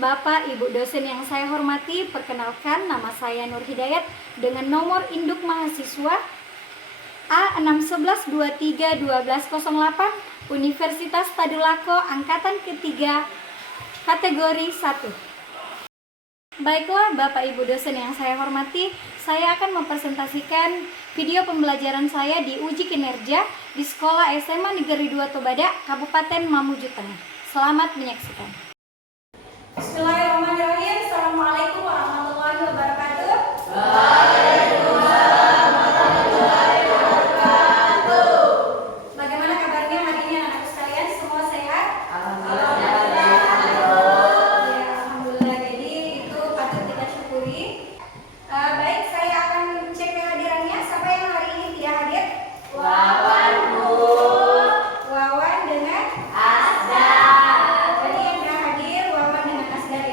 Bapak, Ibu dosen yang saya hormati, perkenalkan nama saya Nur Hidayat dengan nomor induk mahasiswa A611231208 Universitas Tadulako Angkatan ketiga kategori 1. Baiklah Bapak Ibu dosen yang saya hormati, saya akan mempresentasikan video pembelajaran saya di uji kinerja di Sekolah SMA Negeri 2 Tobadak, Kabupaten Mamuju Tengah. Selamat menyaksikan. Bismillahirrahmanirrahim. Assalamualaikum warahmatullahi wabarakatuh. Waalaikumsalam warahmatullahi wabarakatuh. Bagaimana kabarnya hari ini anak-anak sekalian? Semua sehat? Alhamdulillah. Ya, alhamdulillah. Jadi itu patut kita syukuri. Baik, saya akan cek kehadirannya. Siapa yang hari ini tidak hadir? Wawan Bu. Wawan dengan Asda. Jadi yang tidak hadir Wawan dengan Asda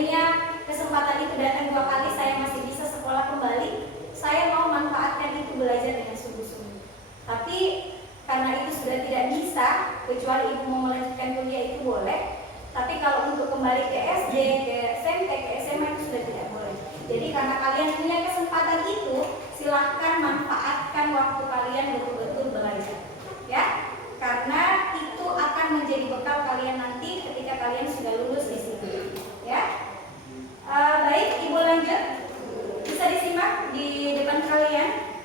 seandainya kesempatan itu datang 2 kali saya masih bisa sekolah kembali, saya mau manfaatkan itu belajar dengan sungguh-sungguh. Tapi karena itu sudah tidak bisa, kecuali ibu mau melanjutkan kuliah itu boleh. Tapi kalau untuk kembali ke SD, ke SMP, ke SMA itu sudah tidak boleh. Jadi karena kalian punya kesempatan itu, silahkan manfaatkan waktu kalian betul-betul belajar, ya. Karena itu akan menjadi bekal kalian nanti ketika kalian sudah lulus di sini, ya. Baik, ibu lanjut. Bisa disimak di depan kalian.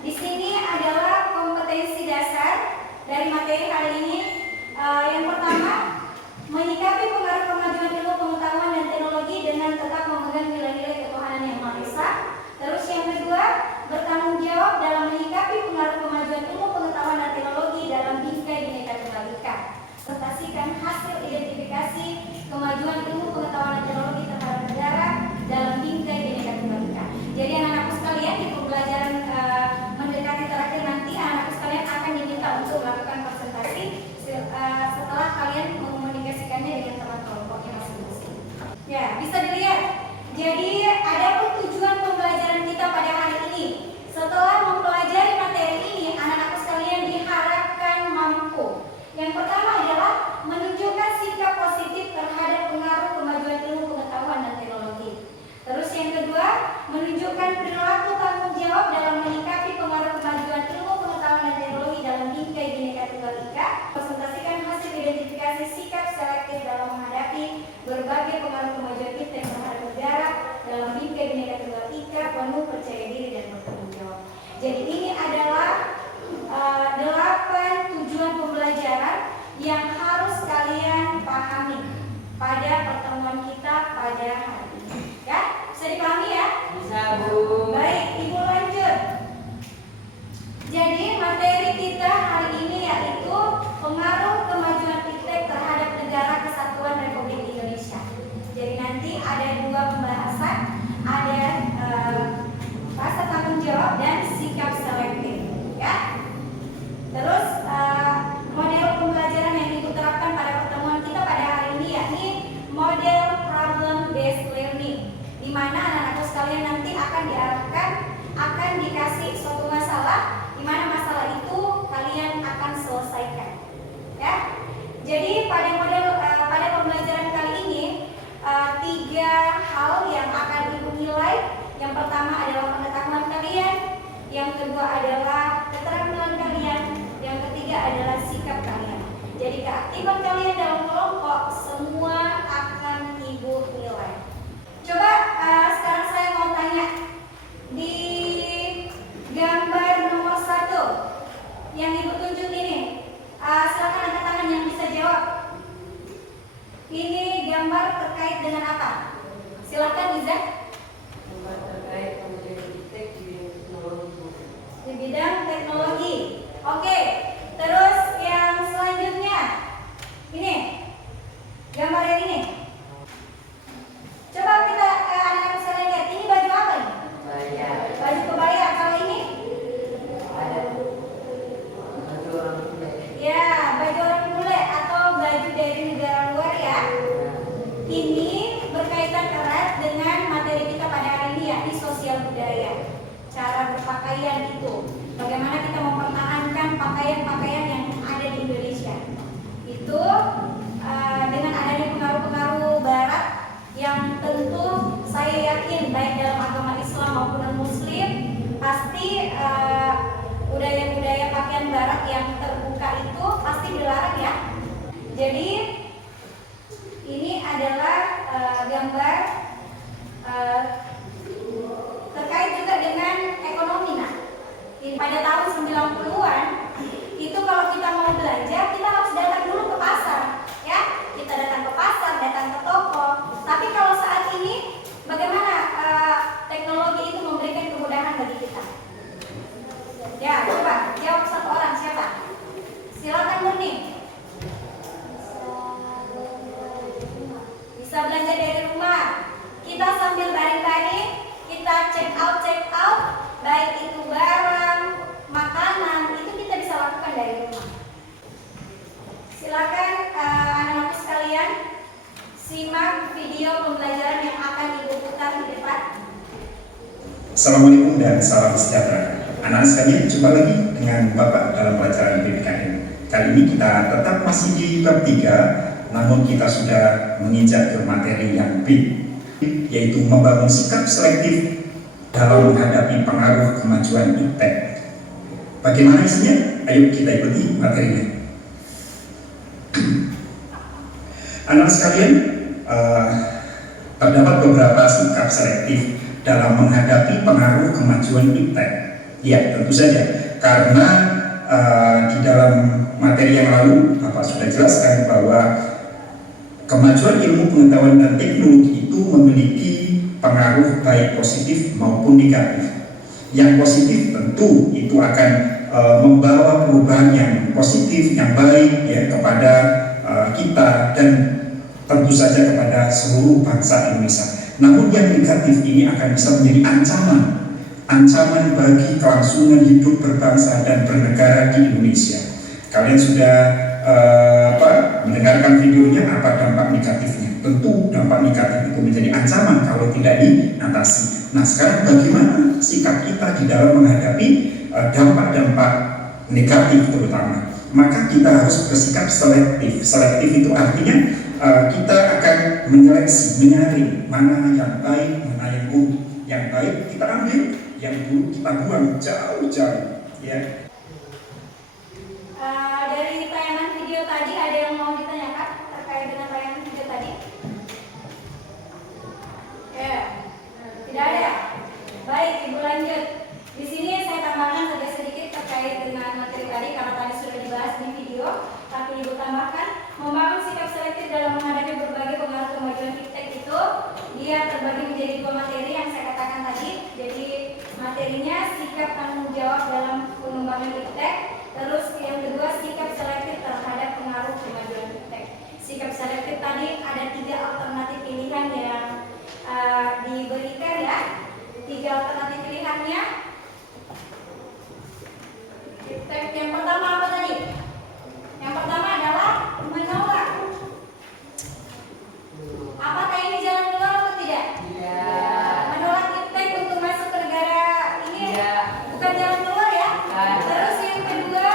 Di sini adalah kompetensi dasar dari materi hari ini. Yang pertama, menyikapi pengaruh kemajuan ilmu pengetahuan dan teknologi dengan tetap memegang nilai-nilai ketuhanan yang Maha Esa. Terus yang kedua, bertanggung jawab dalam menyikapi pengaruh kemajuan ilmu pengetahuan dan teknologi dalam bingkai Bhinneka Tunggal Ika. Presentasikan hasil identifikasi kemajuan ilmu pengetahuan dan teknologi terhadap negara dalam bingkai Bhinneka Tunggal Ika. Jadi anak-anakku sekalian, di pembelajaran mendekati terakhir nanti anak-anakku sekalian akan diminta untuk melakukan presentasi setelah kalian mengomunikasikannya dengan teman kelompoknya masing-masing. Ya, bisa dilihat. Jadi ada tujuan pembelajaran kita pada hari ini. Setelah mempelajari materi ini, anak-anak sekalian diharapkan mampu. Yang pertama adalah menunjukkan sikap positif terhadap pengaruh kemajuan ilmu pengetahuan dan teknologi. Terus yang kedua, menunjukkan perilaku tanggung jawab dalam menyikapi pengaruh kemajuan ilmu pengetahuan dan teknologi dalam bingkai Bhinneka Tunggal Ika. Presentasikan hasil identifikasi sikap selektif dalam menghadapi berbagai pengaruh kemajuan kita terhadap negara dalam bingkai Bhinneka Tunggal Ika, penuh percaya diri dan bertanggung jawab. Jadi ini adalah 8 tujuan pembelajaran yang harus kalian pahami pada pertemuan kita pada hari ini. Ya, bisa dipahami ya? Bisa, Bu. Baik, ibu lanjut. Jadi materi kita hari ini yaitu pengaruh kemajuan iptek terhadap negara kesatuan Republik Indonesia. Jadi nanti ada 2 pembahasan, ada rasa tanggung jawab dan sikap selektif, ya. Terus model pembelajaran yang ibu terapkan pada pertemuan kita pada hari ini yakni model problem based learning, di mana anak-anak sekalian nanti akan diarahkan, akan dikasih suatu masalah, di mana masalah itu kalian akan selesaikan, ya. Jadi pada pembelajaran kali ini 3 hal yang akan ibu nilai. Yang pertama adalah pengetahuan kalian, yang kedua adalah keterampilan kalian, yang ketiga adalah sikap kalian. Jadi keaktifan kalian dalam kelompok semua akan ibu nilai. Coba sekarang saya mau tanya, di gambar nomor 1 yang ibu tunjuk ini, silakan angkat tangan yang bisa jawab. Ini gambar terkait dengan apa? Silakan Iza. Gambar terkait kemajuan iptek di teknologi. Di bidang teknologi. Oke. Terus yang selanjutnya, ini gambar yang ini. Coba kita anak-anak sekalian lihat, ini baju apa ini? Kebaya. Baju kebaya. Kalau ini? Ada baju orang bule. Ya, baju orang bule atau baju dari negara luar ya. Ini berkaitan erat dengan materi kita pada hari ini yakni sosial budaya. Cara berpakaian itu, bagaimana kita mempertahankan pakaian-pakaian yang ada di Indonesia. Itu dengan adanya pengaruh-pengaruh barat yang tentu saya yakin baik dalam agama Islam maupun non-Muslim pasti budaya-budaya pakaian barat yang terbuka itu pasti dilarang ya. Jadi ini adalah gambar terkait juga dengan ekonomi. Nah, pada tahun 90-an itu kalau kita mau belanja kita harus datang dulu ke pasar, ya. Kita datang ke pasar, datang ke toko. Tapi kalau saat ini bagaimana teknologi itu memberikan kemudahan bagi kita? Ya, coba jawab satu orang, siapa? Silakan Murni. Assalamualaikum dan salam sejahtera. Anak-anak sekalian, jumpa lagi dengan Bapak dalam pelajaran PPKN. Kali ini kita tetap masih di bab 3, namun kita sudah menginjak ke materi yang B, yaitu membangun sikap selektif dalam menghadapi pengaruh kemajuan iptek. Bagaimana isinya? Ayo kita ikuti materinya. Anak sekalian, terdapat beberapa sikap selektif dalam menghadapi pengaruh kemajuan iptek. Ya, tentu saja, karena di dalam materi yang lalu Bapak sudah jelaskan bahwa kemajuan ilmu pengetahuan dan teknologi itu memiliki pengaruh baik positif maupun negatif. Yang positif tentu itu akan membawa perubahan yang positif, yang baik ya kepada kita dan tentu saja kepada seluruh bangsa Indonesia. Namun yang negatif ini akan bisa menjadi ancaman bagi kelangsungan hidup berbangsa dan bernegara di Indonesia. Kalian sudah mendengarkan videonya, apa dampak negatifnya? Tentu dampak negatif itu menjadi ancaman kalau tidak diatasi. Nah, sekarang bagaimana sikap kita di dalam menghadapi dampak-dampak negatif terutama? Maka kita harus bersikap selektif. Selektif itu artinya kita akan menyeleksi, menyaring mana yang baik, mana yang buruk. Yang baik kita ambil, yang buruk kita buang jauh-jauh. Ya. Dari tayangan video tadi ada yang mau ditanyakan terkait dengan tayangan video tadi? Ya, tidak ada. Baik, Ibu lanjut. Di sini saya tambahkan saja sedikit terkait dengan materi tadi karena tadi sudah dibahas di video, tapi Ibu tambahkan membangun sikap selektif dalam menghadapi berbagai pengaruh kemajuan iptek itu dia terbagi menjadi 2 materi yang saya katakan tadi. Jadi materinya sikap tanggung jawab dalam pengembangan iptek, terus yang kedua sikap selektif terhadap pengaruh kemajuan iptek. Sikap selektif tadi ada 3 alternatif pilihan yang diberikan ya. 3 alternatif pilihannya. Iptek yang pertama apa tadi? Yang pertama adalah menolak. Apakah ini jalan keluar atau tidak? Tidak. Menolak iptek untuk masuk ke negara ini bukan jalan keluar ya. Terus yang kedua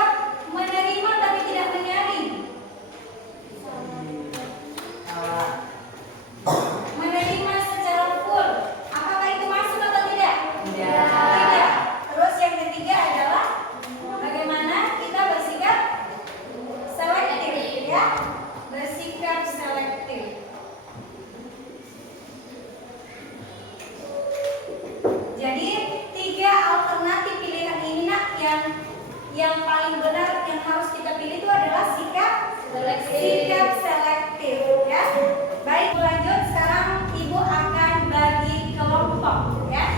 menerima tapi tidak menyaring. Menerima secara full. Apakah itu masuk atau tidak? Tidak. Terus yang ketiga adalah bagaimana kita bersikap selektif ya. Bersikap selektif. Jadi 3 alternatif pilihan ini nak yang paling benar yang harus kita pilih itu adalah sikap selektif ya. Baik, lanjut sekarang Ibu akan bagi kelompok ya.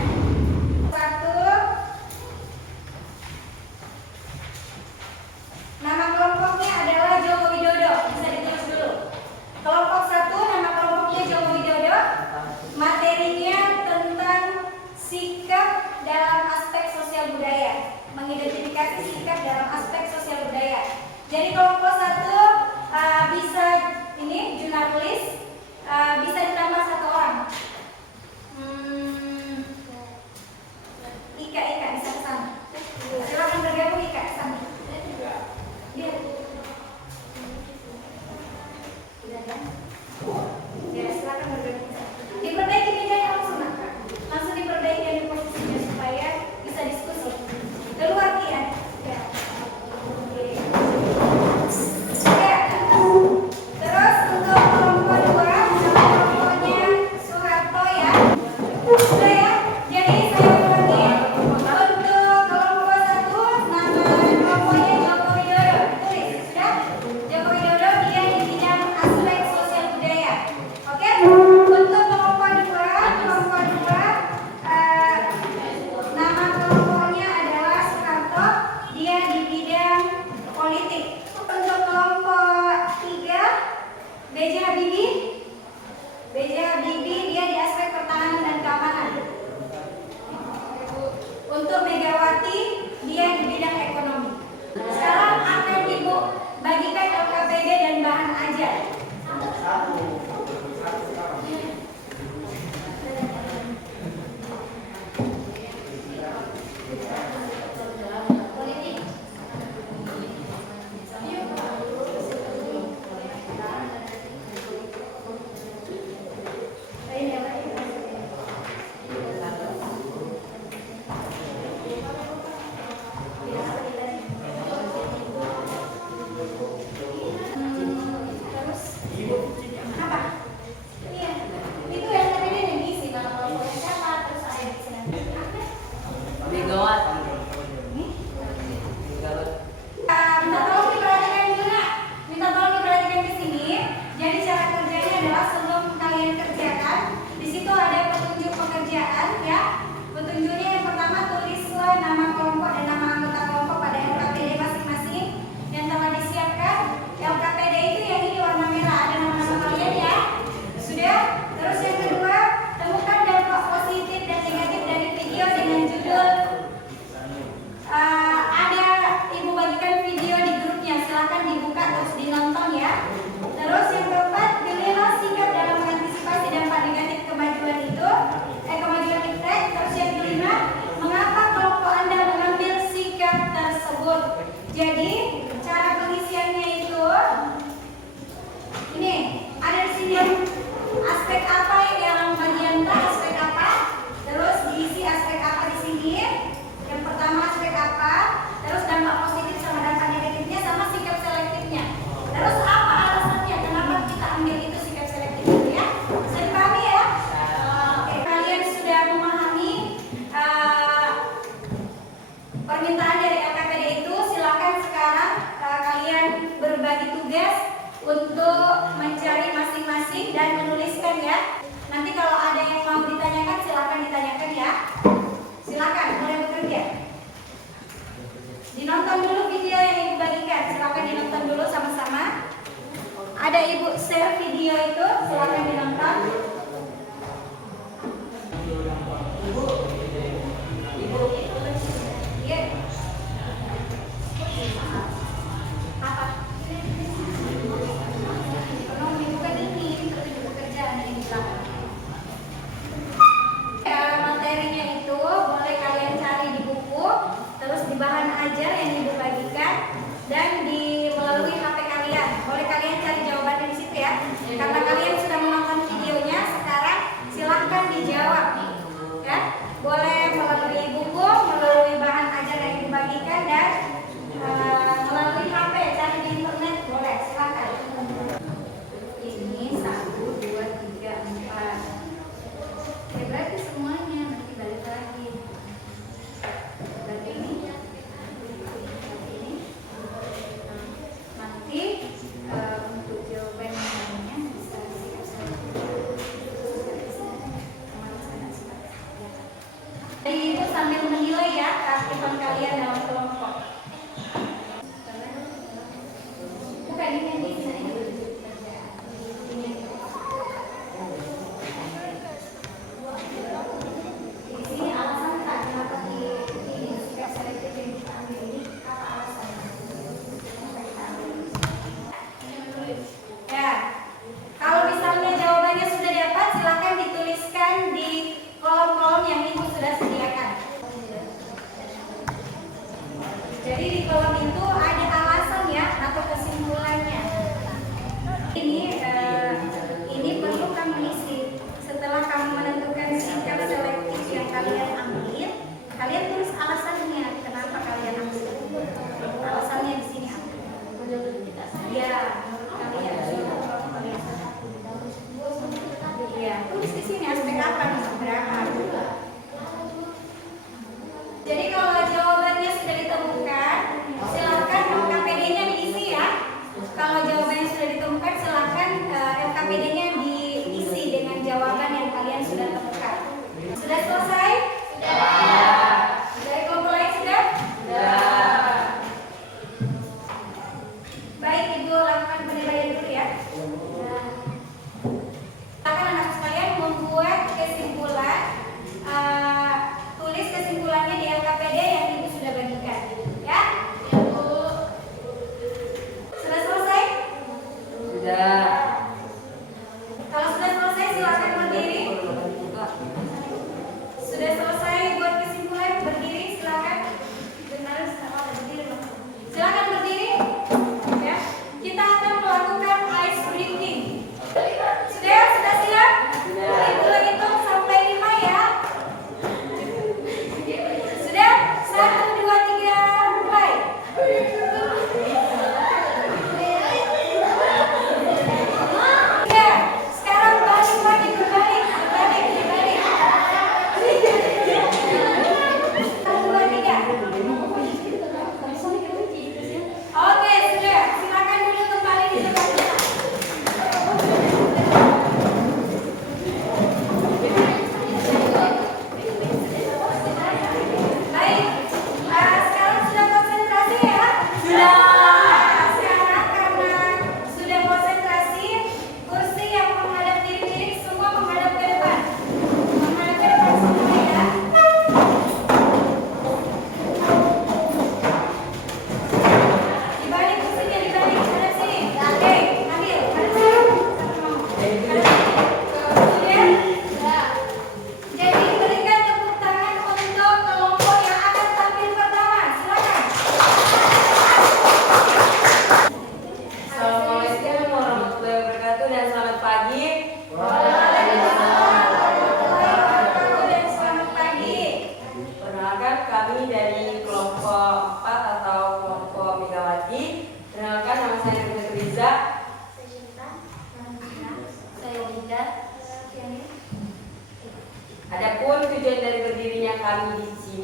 1 nama kelompoknya adalah Joko Widodo. Bisa ditulis dulu. Kelompok 1 nama kelompoknya Joko Widodo. Materinya tentang sikap dalam aspek sosial budaya, mengidentifikasi sikap dalam aspek sosial budaya. Jadi kelompok 1 bisa ini jurnalis, bisa ditambah 1 orang. Ika bisa ke sana. Silakan bergabung Ika ke sana. Dia. Ya, silakan bergabung. Diperbaiki mejanya langsung diperbaiki di posisinya supaya bisa diskusi. Keluar Kia. Ya. Ya. Terus untuk kelompok 2 nama kelompoknya Soeharto ya. Sudah ya. Jadi saya ulangi. Untuk kelompok 1 nama kelompoknya Joko Widodo. Tulis sudah. Joko Widodo dia di bidang aspek sosial budaya. Oke. Untuk kelompok 2 nama kelompoknya adalah Soeharto, dia di bidang politik. Untuk kelompok 3 B.J. Habibie dia di aspek pertahanan dan keamanan. Untuk Megawati dia di bidang ekonomi. Sekarang akan Ibu bagikan LKPD dan bahan ajar. permintaan dari LKPD itu silakan sekarang kalian berbagi tugas untuk mencari masing-masing dan menuliskan ya. Nanti kalau ada yang mau ditanyakan silakan ditanyakan ya. Silakan mulai bekerja. Dinonton dulu video yang ibu bagikan. Silakan dinonton dulu sama-sama. Ada ibu share video itu, silakan dinonton. Iya. Apa? Ekonomi bukan ini, tapi pekerjaan yang di belakang. Materinya itu boleh kalian cari di buku, terus di bahan ajar yang ibu bagikan, dan melalui HP kalian. Boleh kalian cari jawabannya di situ ya. Karena kalian sudah menonton videonya, sekarang silahkan dijawab. Ya, boleh melalui buku, melalui bahan ajar yang ibu bagikan, dan melalui HP, cari di internet boleh. Silahkan. Ini 1, 2, 3, 4. Ya berarti semuanya nanti balik lagi. Berarti ini. Nanti untuk jawaban yang lainnya bisa disiapkan. Jadi itu sambil menilai ya keaktifan kalian dalam kelompok. Bukan ini yang di sini. Di sini alasan tak kenapa ini sikap selektif yang kita ambil ini apa alasannya? Ya, kalau misalnya jawabannya sudah dapat, silakan dituliskan di kolom-kolom yang ibu sudah sediakan.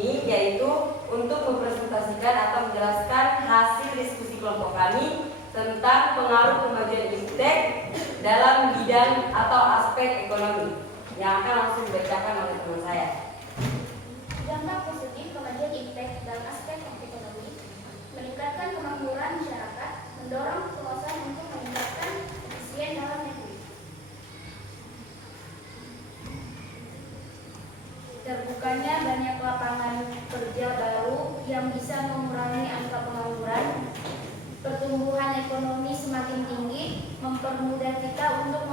ini yaitu untuk mempresentasikan atau menjelaskan hasil diskusi kelompok kami tentang pengaruh kemajuan iptek dalam bidang atau aspek ekonomi yang akan langsung dibacakan oleh teman saya. Dampak positif kemajuan iptek dalam aspek ekonomi: meningkatkan kemakmuran masyarakat, mendorong penguasaan untuk meningkatkan efisien dalam negeri. Terbukanya banyak lapangan kerja baru yang bisa mengurangi angka pengangguran. Pertumbuhan ekonomi semakin tinggi, mempermudah kita untuk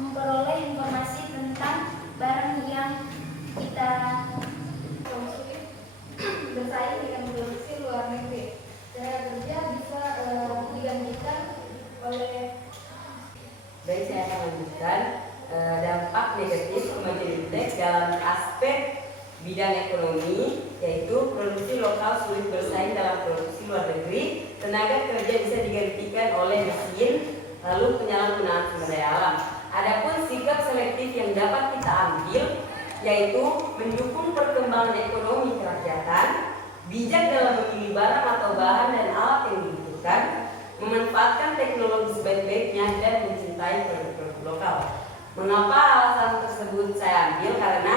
memperoleh informasi tentang barang yang kita konsumsi, bersaing dengan produksi luar negeri. Tenaga kerja bisa digantikan oleh. Baik, saya akan lanjutkan dampak negatif kemajuan iptek dalam aspek bidang ekonomi, yaitu produksi lokal sulit bersaing dalam produksi luar negeri, tenaga kerja bisa digantikan oleh mesin, lalu penyalahgunaan sumber daya alam. Adapun sikap selektif yang dapat kita ambil yaitu mendukung perkembangan ekonomi kerakyatan, bijak dalam memilih barang atau bahan dan alat yang dibutuhkan, memanfaatkan teknologi sebaik-baiknya dan mencintai produk-produk lokal. Mengapa alasan tersebut saya ambil? Karena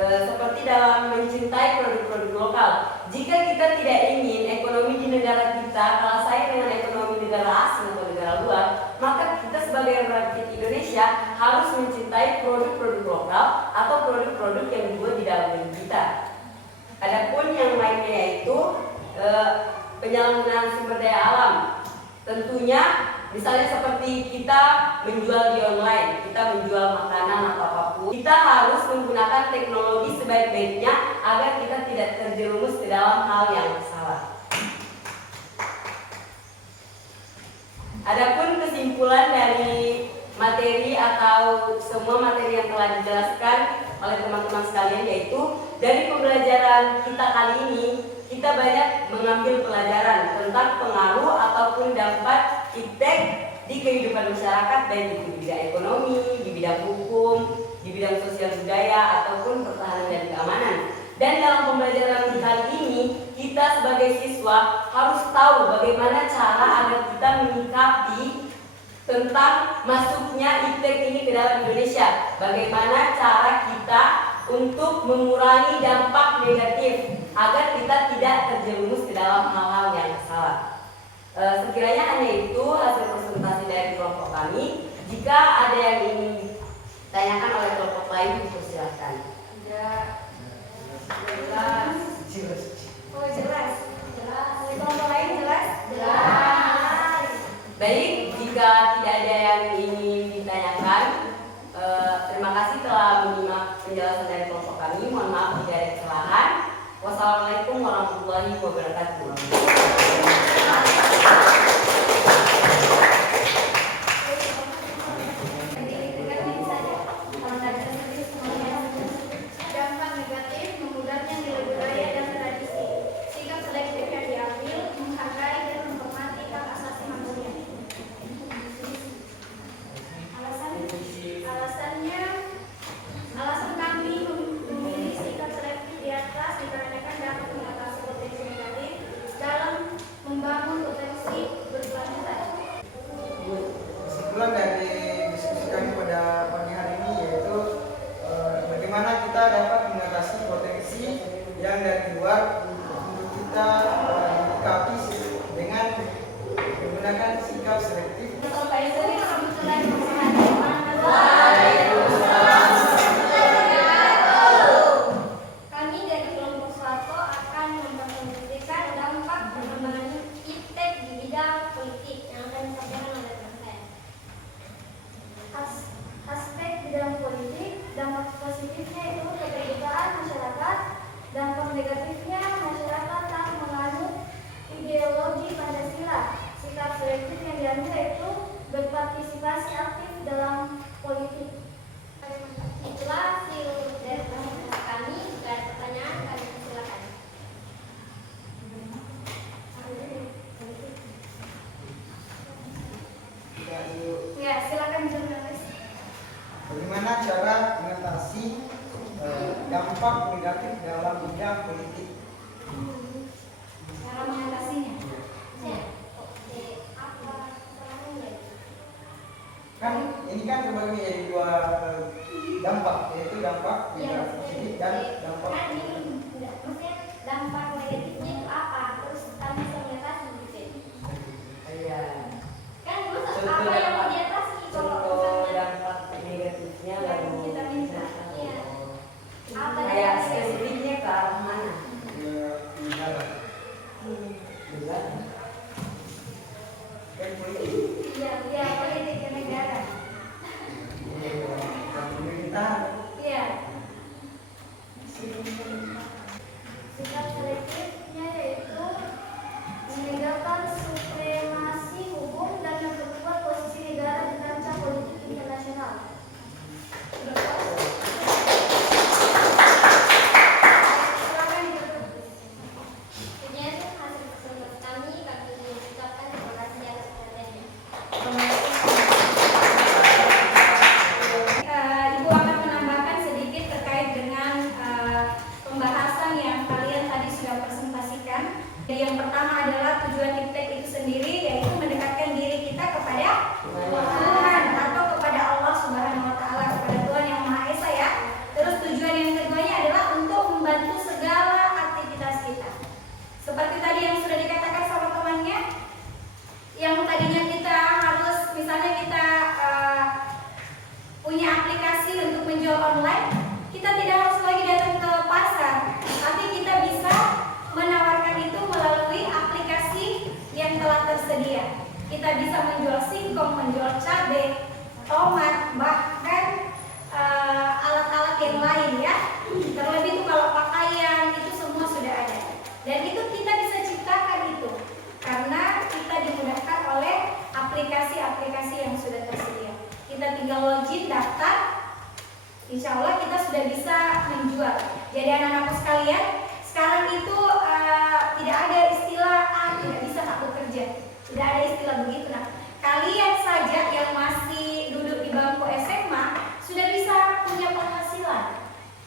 seperti dalam mencintai produk-produk lokal, jika kita tidak ingin ekonomi di negara kita kalah saing dengan ekonomi negara asing atau negara luar, maka kita sebagai rakyat Indonesia harus mencintai produk-produk lokal atau produk-produk yang dibuat di dalam negeri kita. Adapun yang lainnya yaitu penyalahgunaan sumber daya alam. Tentunya misalnya seperti kita menjual di online, kita menjual makanan atau apapun, kita harus menggunakan teknologi sebaik-baiknya agar kita tidak terjerumus ke dalam hal yang salah. Adapun kesimpulan dari materi atau semua materi yang telah dijelaskan oleh teman-teman sekalian, yaitu dari pembelajaran kita kali ini kita banyak mengambil pelajaran tentang pengaruh ataupun dampak iptek di kehidupan masyarakat, baik di bidang ekonomi, di bidang hukum, di bidang sosial budaya ataupun pertahanan dan keamanan. Dan dalam pembelajaran kali ini kita sebagai siswa harus tahu bagaimana cara agar kita menyikapi tentang masuknya iptek ini ke dalam Indonesia. Bagaimana cara kita untuk mengurangi dampak negatif agar kita tidak terjerumus ke dalam hal-hal yang salah. Sekiranya hanya itu hasil presentasi dari kelompok kami. Jika ada yang ingin ditanyakan oleh kelompok lain, dipersilakan. Jelas. Oh, jelas. Dari kelompok lain jelas? Jelas. Baik, jika tidak ada yang ingin ditanyakan, terima kasih telah menyimak penjelasan dari kelompok kami. Mohon maaf jika ada kesalahan. Wassalamualaikum warahmatullahi wabarakatuh. Dampak negatif memudahnya nilai budaya dan tradisi. Sikap selektif yang diambil menghargai dan menghormati hak asasi manusia. Alasan kami memilih sikap selektif di atas dikarenakan dapat mengatasi potensi negatif dalam membangun potensi berkelanjutan. Kesimpulan dari diskusi kami pada pagi hari ini yaitu bagaimana kita dapat mengatasi potensi yang dari luar untuk kita menyikapi dengan menggunakan sikap selektif. Kami dari kelompok Swarto akan mempresentasikan dampak perkembangan iptek di bidang politik yang akan disampaikan oleh teman saya. Aspek bidang politik, dampak positifnya itu keterbukaan masyarakat, dampak negatifnya masyarakat tak menganut ideologi Pancasila. Sikap selektif yang diambil bidang politik. Cara mengatasinya. Kan ini kan terbagi menjadi dua dampak, yaitu dampak bidang positif dan dampak kan ini enggak, maksudnya dampak negatifnya itu apa? Terus kami bisa mengatasi gitu. Iya. Kan terus Contoh apa yang mau dampak- diatasi kalau Contoh misalnya dampak negatifnya lalu kita minta, iya. Apa kayak yang- spesifiknya ke arah mana? negara. Juga. Kan politik, Iya, politik dan negara. pemerintahan. Iya. Sikap selektifnya yaitu menegakkan supremasi hukum dan memperkuat posisi negara di kancah politik internasional. Silakan ditutup. Sekian hasil kesempatan kami mengucapkan terima kasih atas perhatiannya. Ibu akan menambahkan sedikit terkait dengan pembahasan yang kalian tadi sudah presentasikan. Jadi yang pertama adalah tujuan IPTEK itu sendiri, yaitu mendekatkan diri kita kepada Tuhan atau kepada Allah Subhanahu wa Ta'ala, kepada Tuhan yang Maha Esa ya. Terus tujuan yang keduanya adalah untuk membantu segala aktivitas kita. Seperti tadi yang sudah dikatakan sama temannya, yang tadinya kita harus misalnya kita punya aplikasi untuk menjual online, kita tidak harus lagi datang ke pasar, tapi kita bisa menawarkan itu melalui aplikasi yang telah tersedia. Kita bisa menjual singkong, menjual cabai, tomat, bahkan alat-alat yang lain ya. Terlebih itu kalau pakaian itu semua sudah ada. Dan itu kita bisa ciptakan itu karena kita dimudahkan oleh aplikasi-aplikasi yang sudah tersedia. Kita tinggal login, daftar, insya Allah kita sudah bisa menjual. Jadi anak-anakku sekalian, sekarang itu tidak ada istilah tidak bisa tak bekerja, tidak ada istilah begitu. Nah, kalian saja yang masih duduk di bangku SMA sudah bisa punya penghasilan.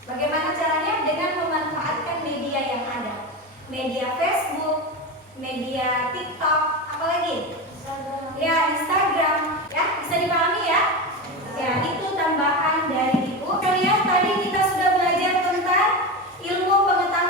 Bagaimana caranya? Dengan memanfaatkan media yang ada, media Facebook, media TikTok, apalagi ya Instagram, ya bisa dipahami ya. Ya itu tambahan dari ibu. Kalian tadi kita sudah belajar tentang ilmu pengetahuan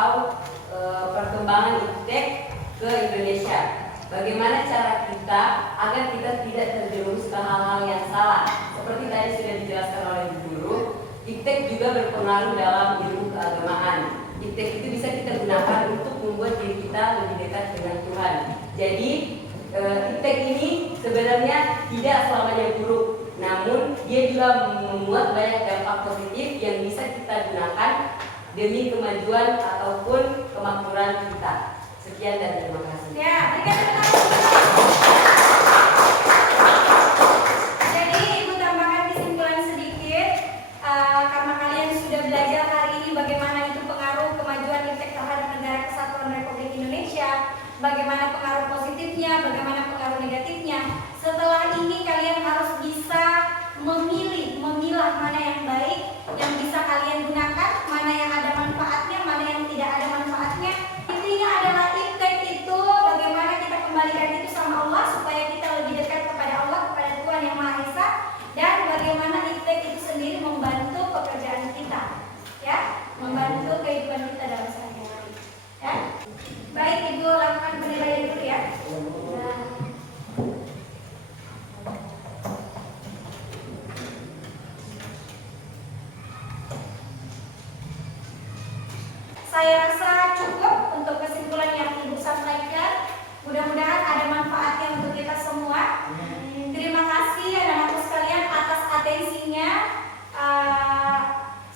atau perkembangan iptek ke Indonesia. Bagaimana cara kita agar kita tidak terjerumus ke hal-hal yang salah? Seperti tadi sudah dijelaskan oleh Bu Guru, iptek juga berpengaruh dalam ilmu keagamaan. Iptek itu bisa kita gunakan untuk membuat diri kita lebih dekat dengan Tuhan. Jadi iptek ini sebenarnya tidak selamanya buruk, namun dia juga memuat banyak dampak positif yang bisa kita gunakan demi kemajuan ataupun kemakmuran kita. Sekian dan terima kasih. Ya, berikan tepuk tangan. Jadi Ibu tambahkan kesimpulan sedikit, karena kalian sudah belajar hari ini bagaimana itu pengaruh kemajuan iptek terhadap Negara Kesatuan Republik Indonesia, bagaimana pengaruh positifnya, bagaimana pengaruh negatifnya. Setelah ini kalian harus bisa memilah mana yang baik, yang bisa kalian gunakan, mana yang ada manfaatnya, mana yang tidak ada manfaatnya. Intinya adalah iptek itu bagaimana kita kembalikan itu sama Allah supaya kita lebih dekat kepada Allah, kepada Tuhan Yang Maha Esa, dan bagaimana iptek itu sendiri membantu pekerjaan kita, ya, membantu kehidupan kita dalam sehari-hari, ya. Baik, Ibu lakukan penilaian dulu ya. Saya rasa cukup untuk kesimpulan yang Ibu sampaikan. Mudah-mudahan ada manfaatnya untuk kita semua. Terima kasih anak-anakku sekalian atas atensinya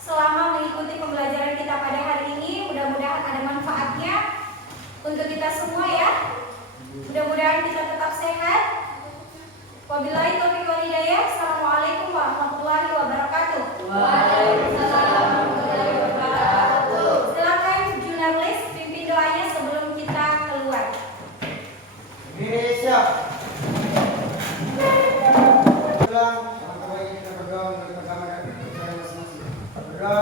selama mengikuti pembelajaran kita pada hari ini. Mudah-mudahan ada manfaatnya untuk kita semua ya. Mudah-mudahan kita tetap sehat. Wabillahi taufiq wal hidayah. Assalamualaikum warahmatullahi wabarakatuh. Waalaikumsalam warahmatullahi wabarakatuh. Silakan jurnalis pimpin doanya sebelum kita keluar. Indonesia. Pulang, maka baik kita berdoa untuk agama dan kepercayaan masing-masing. Berdoa